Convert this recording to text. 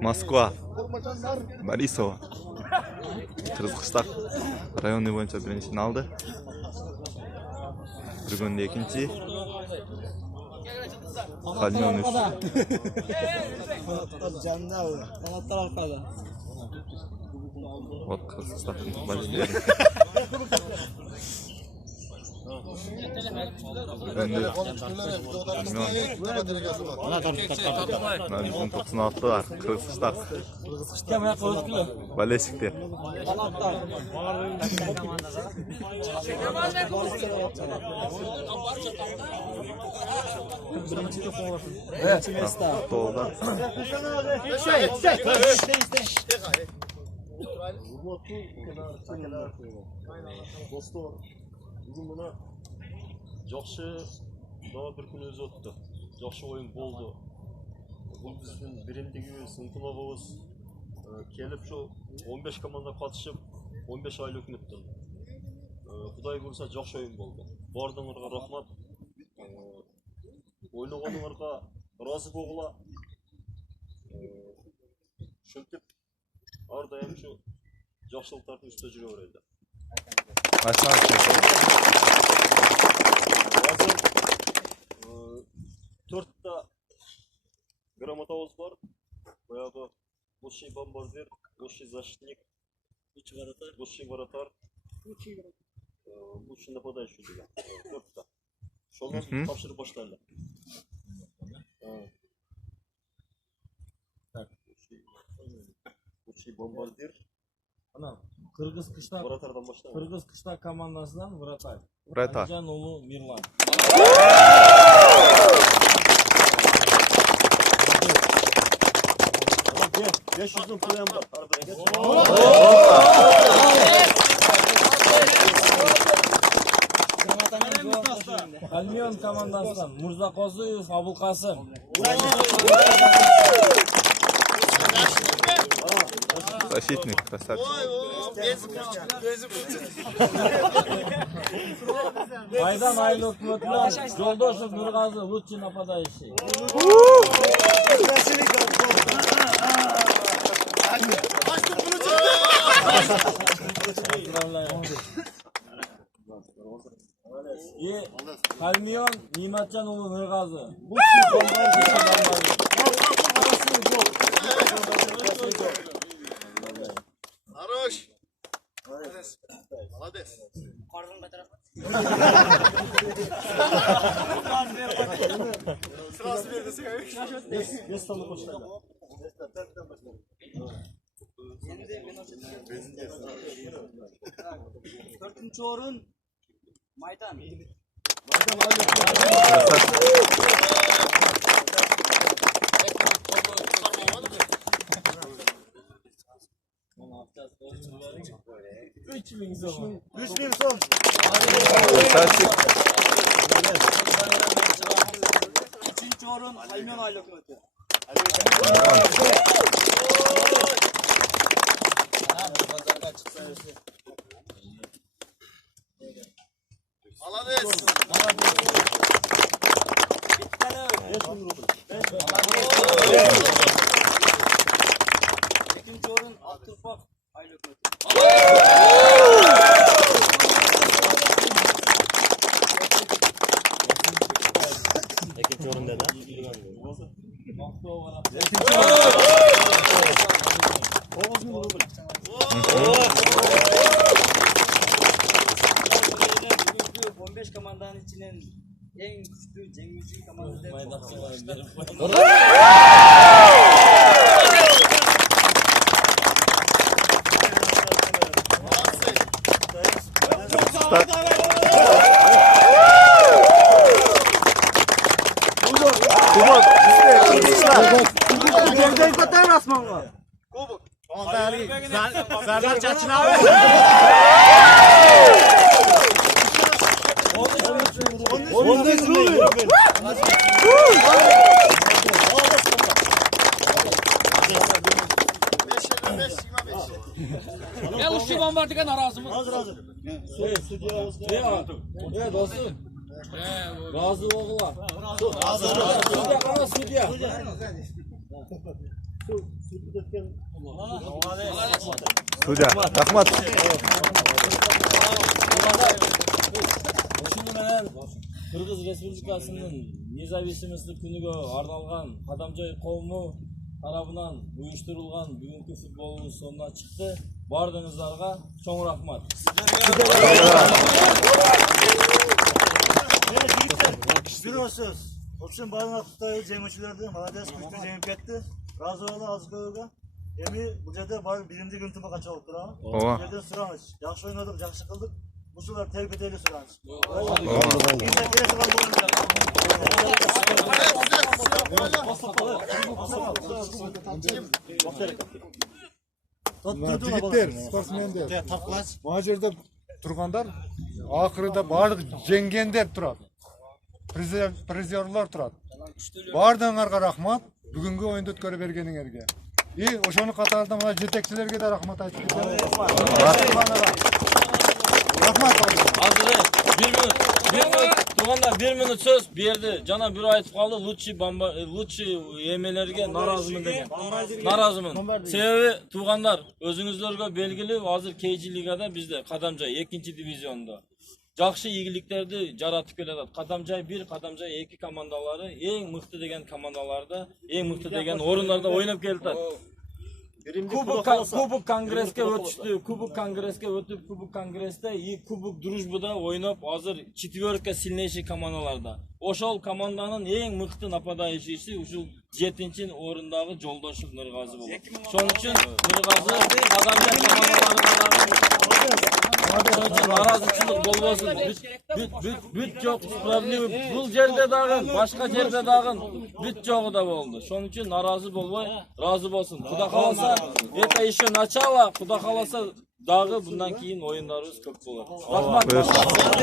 Moskva, Borisova, Kırgızistan rayonu boyunca birincisini aldı. Bir günde ikinci. Kalyon 3. Kanatlar arkada. Bak Kırgızistan'ın başlayalım. Ben de bizim topsunu attılar. Kırgızistan. Balesik'te. Doğudan. Dostlar, bugün buna жақсы daha bir gün özü öttü. Жақсы oyun boldu. Bu bizim birimdegimiz, ынтымағыбыз kelip şu 15 komanda katışıp 15 айлы өкмөттү. Құдай көрсө жақсы oyun болду. Бардыңырга рахмат. Ойногонуңарга ыраазы болгула. Ушинтип ар дайым şu жақсылыктардын үстүнө жүрө берели. Hazır 4 грамотабыз бар. Баягы лучший бомбардир, лучший защитник, лучший вратарь, лучший нападающий деген. 4. Шоларды тапшырып баштайлы. Лучший бомбардир. Kırgız kışla komandasından Vratay. Can Mirlan. Beş yüzün plan var. Kalyon komandasından Murza Kozuyuz, Abul Kasım. Защитник, красавчик. Aydan Aylı Ökmötler, Yoldaşov Nurgazı, лучший нападающий. И Kalmiyon Nimetcan Ulu Nurgazı. Хорош. Молодец. Сразу ver desek. Место başlayalım. Dördüncü orun Maydan. Üçüncü orun Kalyon Aylı Ökmötü. Молодец. İkinci orun Altırpak Aylı Ökmötü. İkinci orun dedi. Bugünkü 15 komandanın içinin en güçlü cengici komandası. Кубок. Serdar Çaçınav. Ya uçtu bombardıgan arazı mı? Hazır. Ne dostum? Razı oğula. Sudya kana sudya. сүртүп кеткен Судья, рахмат. Ушуну менен Кыргыз Республикасынын независимдик күнүгө арналган Кадамжай коому тарабынан уюштурулган бүгүнкү футболубуз сонуна чыкты. Бардыгыңыздарга чоң рахмат. Görüyorsunuz. Olsun bana tutayı cemçilerdi. Maladez kuştu cemip etti. Razı oldu az koyuga. Emi bu cede var birinci gün tüme kaça oldu ha. Ova. Cede sıramış. Yaxşı oynadık, yaxşı kıldık. Bu sefer tebrik edeli sıramış. Жигиттер, спортсмендер. Мына жерде тургандар акырында баардык жеңгендер турат. Призерлор турат. Бардыңарга рахмат. Бүгүнкү оюнду өткөрүп бергениңерге. И ошонун катарында мына жетекчилерге да рахмат айтып кетем. Рахмат. Азыр 1 минут сөз берди. Жана бир айтып калды, лучший эмелерге наразымын деген. Наразымын. Себеби туугандар, өзүңүздөргө белгилүү, азыр KG лигада бизде Кадамжай 2-дивизиондо жакшы ийгиликтерди жаратып келатат. Кадамжай 1, Кадамжай 2 командалары эң мыкты деген командаларда, эң мыкты деген орундарда ойноп келатат. Кубок Конгресске өтүштү. Кубок Конгресске өтүп, Кубок Конгрессте и Кубок Дружбада ойноп, азыр четверка сильнейший командаларда. Ошол команданын эң мыкты нападающийси ушул 7-орундагы Жолдошев Нургазы болот. Ошон үчүн Нургазы Кадамжай командаларына наразычылык болбосун. Бүт жок, справедливый. Бул жерде дагы, башка жерде дагы бүт жогу да болду. Ошон үчүн наразы болбой, разы болсун. Куда калса, это еще начало, куда калса дагы bundan кийин оюндарыбыз көп болот. Рахмат.